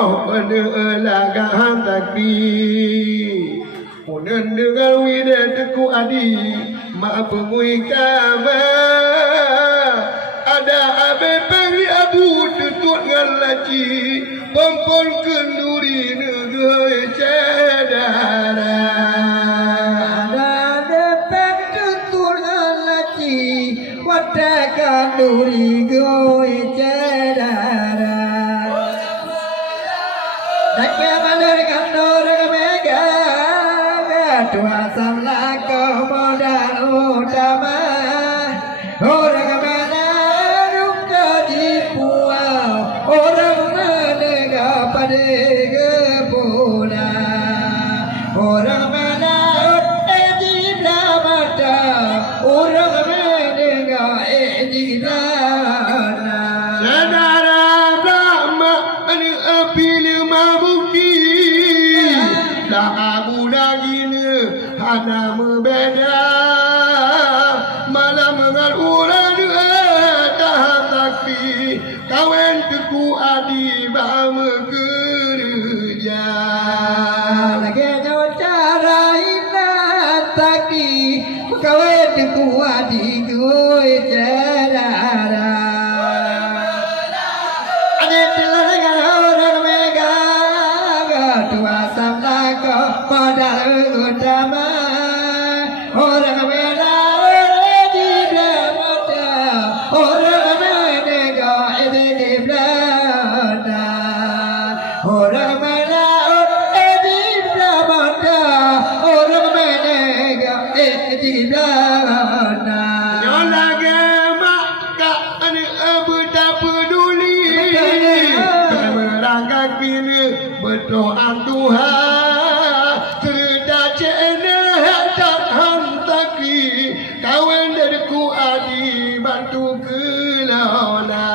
penelagahan takbir Punan dengan wida teku adi Mak pengui kama Ada abe peri abu tekut ngalaci Pompon kenduri negeri cedara Ada abe peri tekut ngalaci Wadah kenduri negeri cedara Dakya maler kandur kemega Dua samla kemudan utama Orang mana ruka di puau Orang menegak pada kepula Orang mana di mata Orang menegak di dana Saudara Brahma Ani apil mabuki Tak abu dagina Hana membeda Malam mengal ulang Tahan takbir Kawan teku adi Bama kerja Lagi cara ingat tadi Kawin teku adi gue cerara Ada telah dengan orang mega Dua sabda kau modal utama Orang mega di mata Orang mega di belakang Orang mega di mata Orang mega di belakang Nyolaga mak kak ani abu tak peduli Merangkak kini berdoa Tuhan Serta cena tak hantaki Kawan dariku adi bantu kelola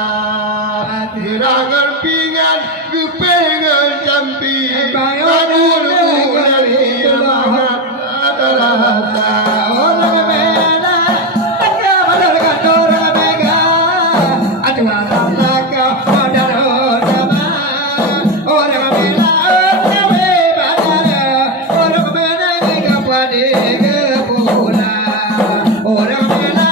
Gerangan pingan kepengan jampi Bangun dari mahat adalah Orang mega Tengah modal kantor mega Aduh alam laka modal utama Orang mega Nawe badara Orang mega pada kepula Orang mega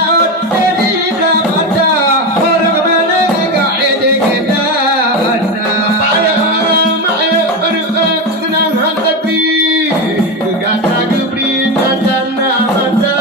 Jadi mata Orang mega Jadi kebana Pada orang mak senang hati Gata kebrinan jana mata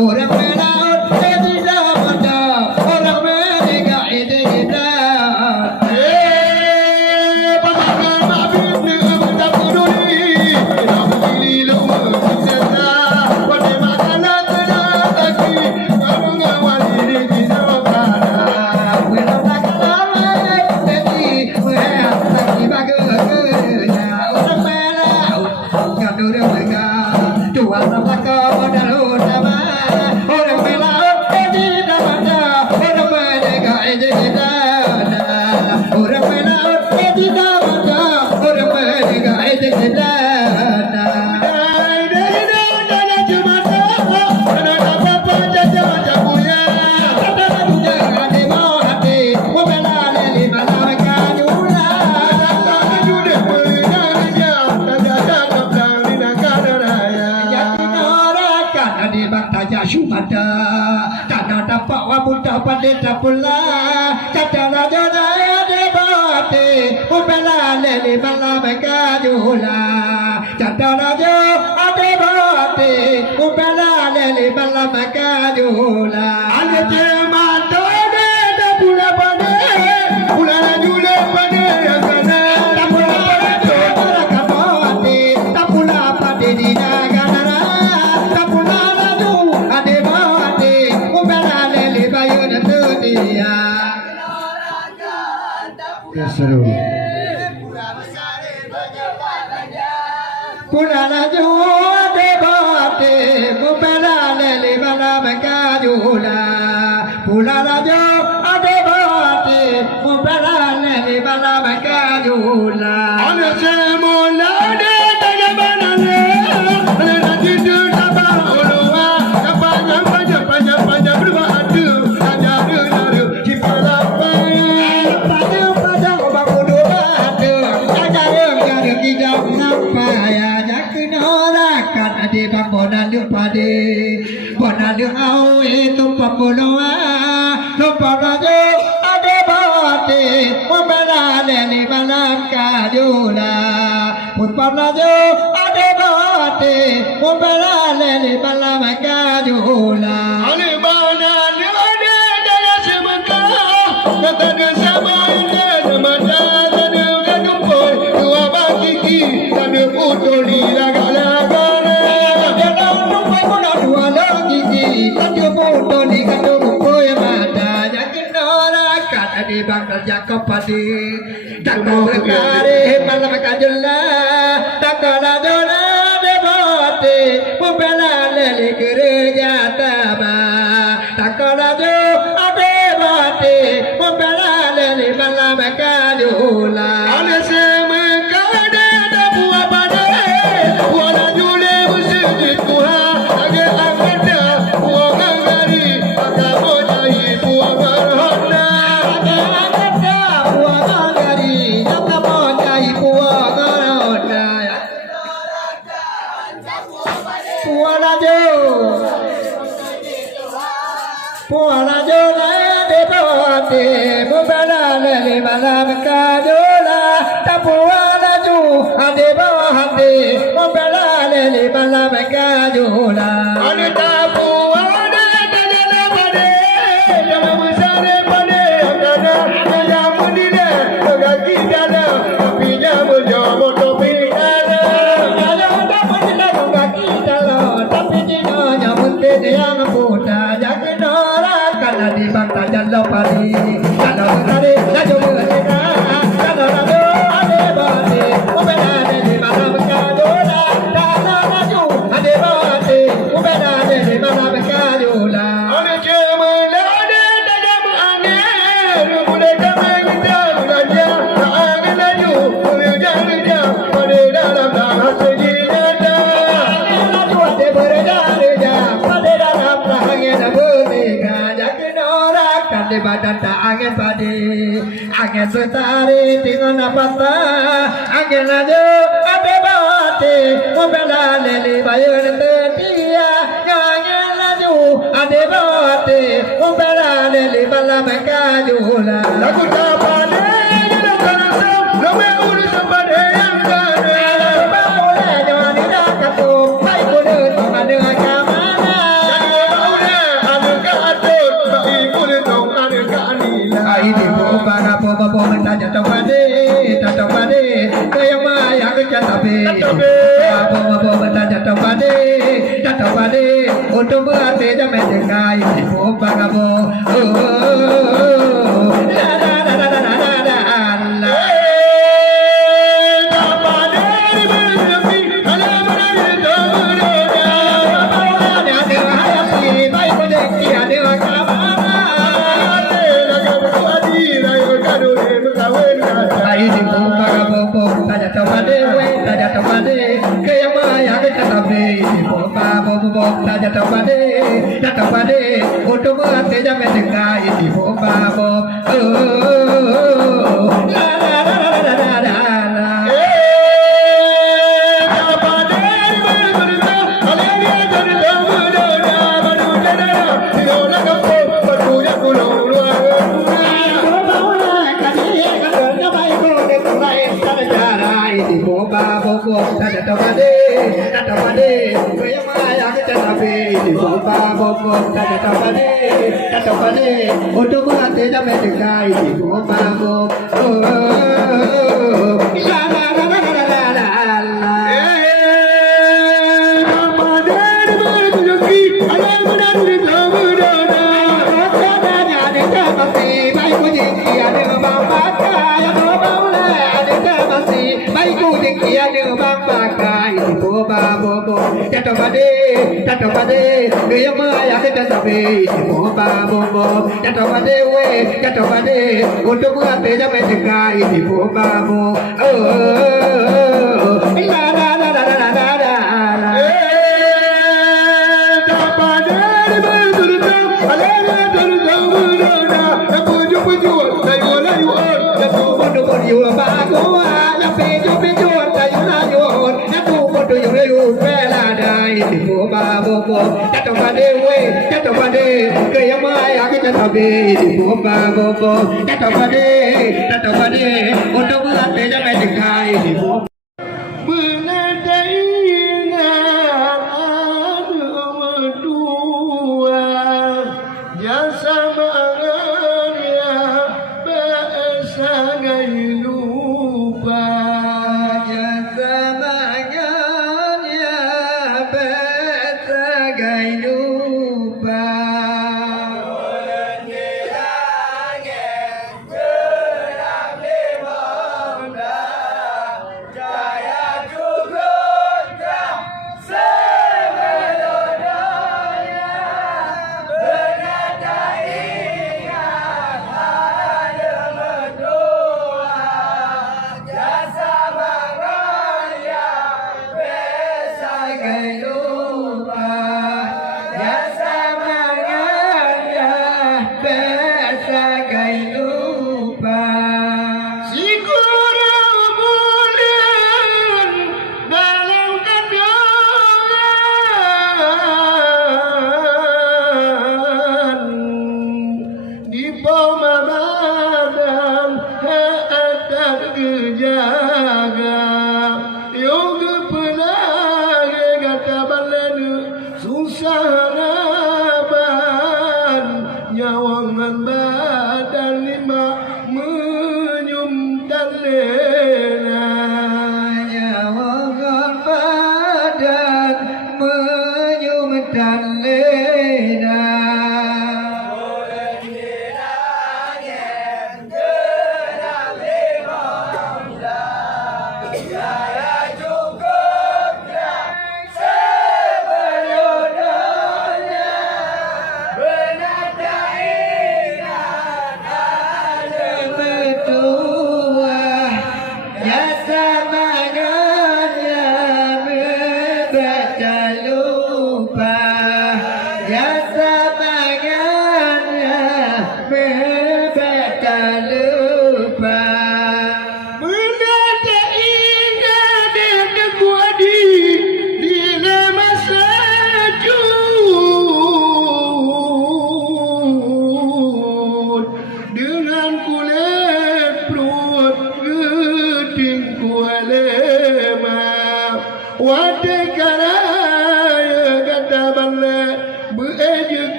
Orang melaut tidak ada orang menegak tidak Pasangkan mak bina tak peduli Tak peduli lama cinta Pada makanan tenang lagi Kamu ngawal diri di sana Walau tak kalah jadi melihat lagi bagusnya orang melaut kandur mereka dua sabda modal utama orang melaut tidak ada orang menegak tidak orang melaut tidak ada orang menegak tidak Shumada, tanah dapat wabuda pada pula, kata raja daya debate, ubela lele bala megajula, kata raja debate, ubela lele bala megajula. Ada tema ada pula pada pula jule pada yang sana Tak pula pada orang kamati, tak pula pada di negara, tak pula laju ada mati, ubela lele bayu tu dia. seru. Pularajo adebate mupela lele bala makajula Pularajo adebate mupela lele bala makajula Anasemola de tajabanane Najidu taba uluwa Kapanya panya panya panya berubah adu Ajaru naru Kipalapa Pada pada bakudoa adu Ajarum garu kijam nampaya Jakinora kan ade bambona lupade Bona lu au itu papuloa Luparajo adebate mupela lele bala makajula Pularajo adebate mupela lele bala makajula Alibana niade daya semaka Kata dia sama ine Namata dana kadumpoi Dua bakiki Dana putoli laga-lagana Bakal jakap padi takkan berkari malam kajula takkan adona debate membela lele gereja taba takkan ado adebate membela lele malam kajula Anasemaka ada buah badai Wala jule musijid kuha Age angada buah gangari Agamo jahi buah marhana Puarajo adebate mubala lele malam kajola tapuarajo adebate mubala lele malam kajola Anita buah ada tajala pade Nama besare pade Agada Jaya mudine Jaga kidana Tapi jamu jamu topi dana kalau dapat dilakukan kita lo tapi tidak nyambut yang muda jangan orang karena di bangsa jalan padi kalau tadi laju berita kalau laju ada bati ubeda di malam kadola kalau laju ada bati ubeda di malam kadola Ane cemala ada tajamu ane Rupule kami kita belaja Tak angin laju Berja-berja Pada dalam tanah sejidata laju ada berdarja pada dalam angin bermega jangan orang kan di badan tak angin padi angin setari tinggal napata angin laju ada bati membela lele bayar tetia angin laju ada bati membela lele malam kajula Lagu tak pandai Jalan kalasam Lame urus sempade yang gana boleh jangan didakatu baik boleh tuhan dengan kamana Ada keatur Bagi kulit dong Ada keanilan ini bukan apa-apa mentanya topade kaya maya kerja tapi apa-apa mentanya topade untuk berarti jamin dengai ini bukan apa la la la la la la la la Tak pandai bersepi Kalau berada tak berada ada hayati baik boleh ada kamana Lagu berkuadi Raya kadure berkawin kata ini bukan apa-apa tanya topade kaya maya kerja tapi ini bukan apa-apa tanya topade untuk berarti jamin dengai ini bukan apa la la la la la la la Tak pandai bercerita Kalau dia jadi tak berada Baru jadara Tiga kampung Berkuya kulung luar untuk mengerti jamin dengai di bumbamu la la la la la la la la Tak pandai bercerita Kalau berada tak berada ada kamasi baik kucing ada bang pakai ada bang le ada kamasi baik kucing ada bang pakai bobo jatuh pade gaya maya kita sampai bobo jatuh pade untuk hati sampai dekat ini bobo la la la la la la la you bago la pejo tayo na yon na tu bodo yung leyu pela dai tipo babo jato pade kaya maya kita tabi tipo babo jato pade untuk hati jangan dekai tipo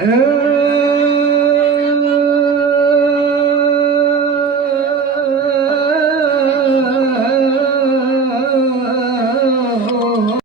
어